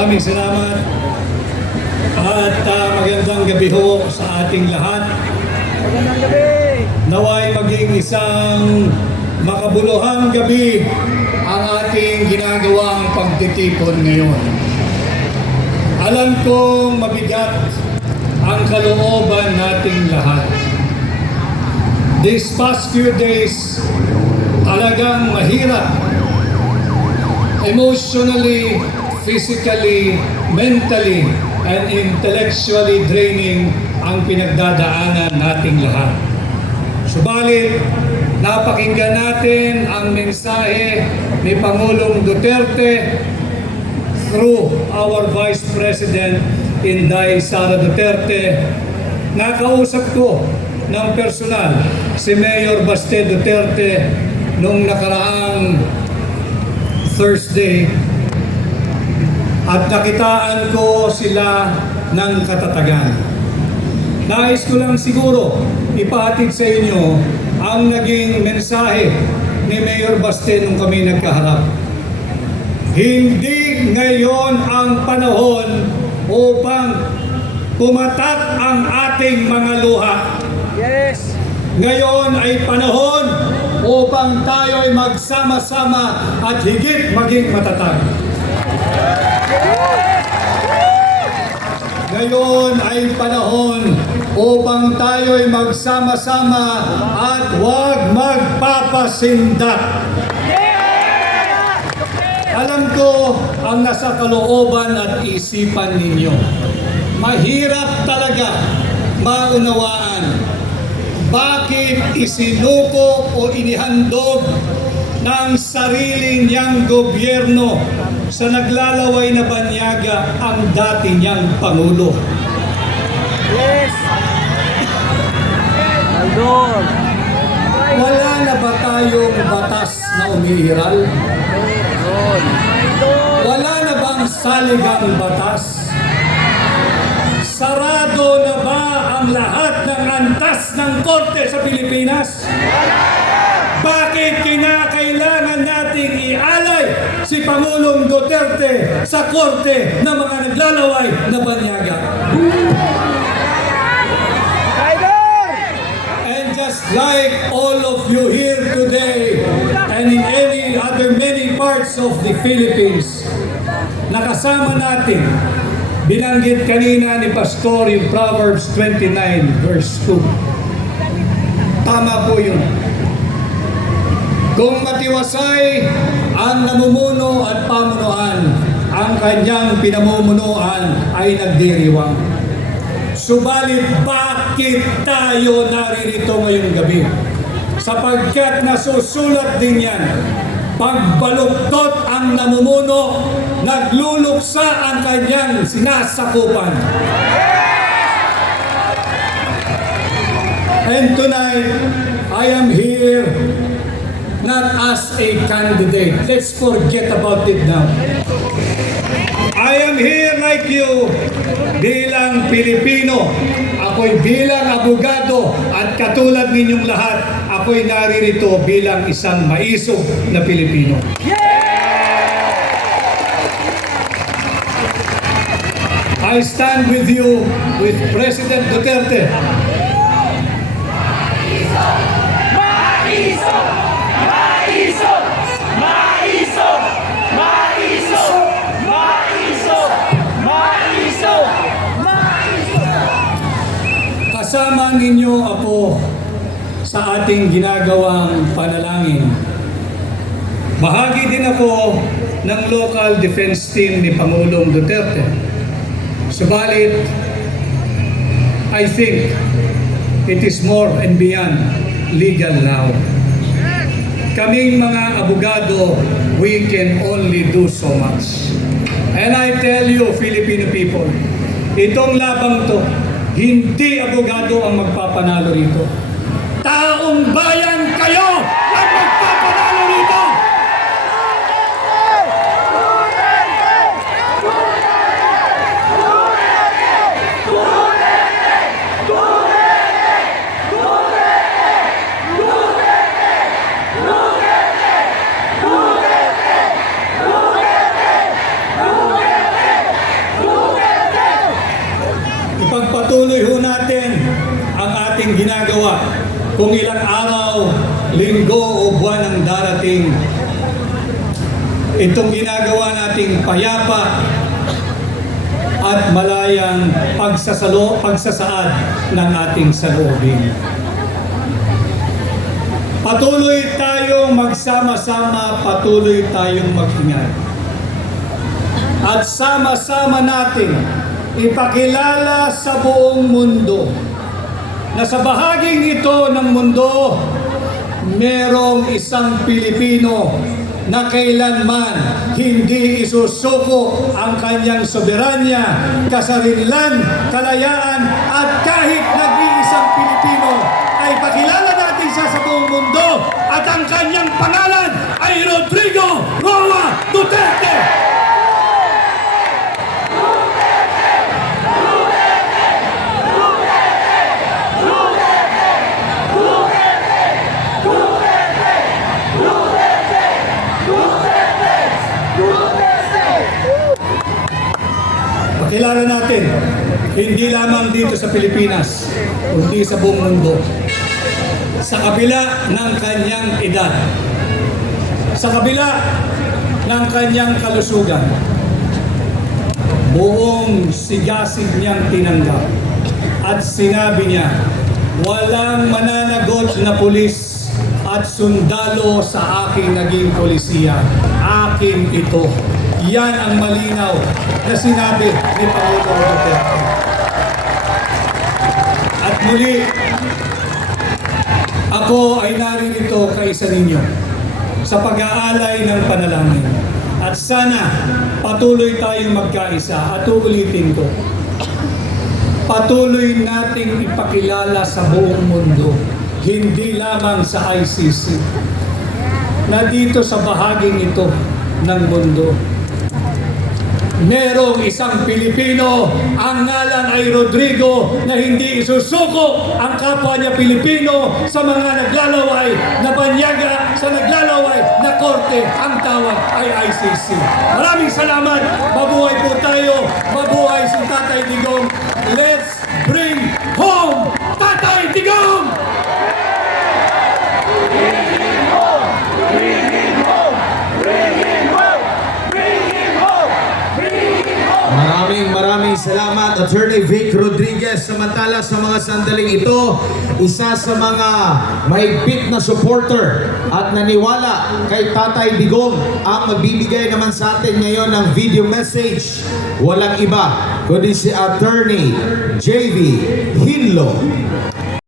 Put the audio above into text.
Maraming salamat at magandang gabi ho sa ating lahat. Magandang gabi! Naway maging isang makabuluhang gabi ang ating ginagawang pagtitipon ngayon. Alam kong mabigat ang kalooban nating lahat. These past few days, talagang mahirap. Emotionally, physically, mentally, and intellectually draining ang pinagdadaanan nating lahat. Subalit, napakinggan natin ang mensahe ni Pangulong Duterte through our Vice President Inday Sara Duterte. Nakausap ko ng personal si Mayor Baste Duterte nung nakaraang Thursday at nakitaan ko sila ng katatagan. Nais ko lang siguro ipahatid sa inyo ang naging mensahe ni Mayor Baste nung kami nagkaharap. Hindi ngayon ang panahon upang pumatak ang ating mga luha. Yes! Ngayon ay panahon upang tayo ay magsama-sama at higit maging matatag. Ngayon ay panahon upang tayo ay magsama-sama at huwag magpapasindak. Alam ko ang nasa kalooban at isipan ninyo. Mahirap talaga maunawaan bakit isinuko o inihandog ng sarili niyang gobyerno sa naglalaway na banyaga ang dati niyang Pangulo. Yes! Aldon! Wala na ba tayong batas na umiiral? Wala na bang saligang batas? Sarado na ba ang lahat ng antas ng korte sa Pilipinas? Bakit kinakailangan nating ialay si Pangulong Duterte sa korte ng mga naglalaway na banyaga? And just like all of you here today and in any other many parts of the Philippines, nakasama natin, binanggit kanina ni Pastor yung Proverbs 29 verse 2. Tama po yun. Kung matiwasay ang namumuno at pamunuan, ang kanyang pinamumunuan ay nagdiriwang. Subalit bakit tayo naririto ngayong gabi? Sapagkat nasusulat din yan, pagbaluktot ang namumuno, nagluluksa ang kanyang sinasakupan. And tonight, I am here not as a candidate. Let's forget about it now. I am here like you bilang Pilipino. Ako'y bilang abogado at katulad ninyong lahat, ako'y naririto bilang isang maisog na Pilipino. I stand with you, with President Duterte. Kasama ninyo ako sa ating ginagawang panalangin. Bahagi din ako ng local defense team ni Pangulong Duterte. Subalit, I think it is more and beyond legal now. Kaming mga abogado, we can only do so much. And I tell you, Filipino people, itong labang to, hindi abogado ang magpapanalo rito. Taong bayan kayo ang magpapanalo rito! magagawa kung ilang araw, linggo o buwan ang darating. Itong ginagawa nating payapa at malayang pagsasaad ng ating saloobin. Patuloy tayong magsama-sama, patuloy tayong mag-ingat. At sama-sama natin ipakilala sa buong mundo na sa bahaging ito ng mundo, merong isang Pilipino na kailanman hindi isusuko ang kanyang soberanya, kasarinlan, kalayaan, at kahit nag-iisang Pilipino ay pakilala natin siya sa buong mundo at ang kanyang pangalan ay Rodrigo Roa Duterte! Pakilala natin, hindi lamang dito sa Pilipinas, kundi sa buong mundo. Sa kabila ng kanyang edad, sa kabila ng kanyang kalusugan, buong sigasig niyang tinanggap at sinabi niya, walang mananagot na pulis at sundalo sa aking naging polisiya. Akin ito. Yan ang malinaw na sinabi ni Pangulong Duterte. At muli, ako ay naririto kaisa ninyo sa pag-aalay ng panalangin. At sana patuloy tayong magkaisa at uulitin ko. Patuloy nating ipakilala sa buong mundo, hindi lamang sa ICC, na dito sa bahaging ito ng mundo, merong isang Pilipino, ang ngalan ay Rodrigo, na hindi isusuko ang kapwa niya Pilipino sa mga naglalaway na banyaga, sa naglalaway na korte. Ang tawag ay ICC. Maraming salamat. Mabuhay po tayo. Mabuhay si Tatay Digong. Let's bring home Tatay Digong! Maraming salamat, Attorney Vic Rodriguez. Samantala sa mga sandaling ito, isa sa mga mahigpit na supporter at naniwala kay Tatay Digong ang magbibigay naman sa atin ngayon ng video message. Walang iba kundi si Attorney JV Hinlo.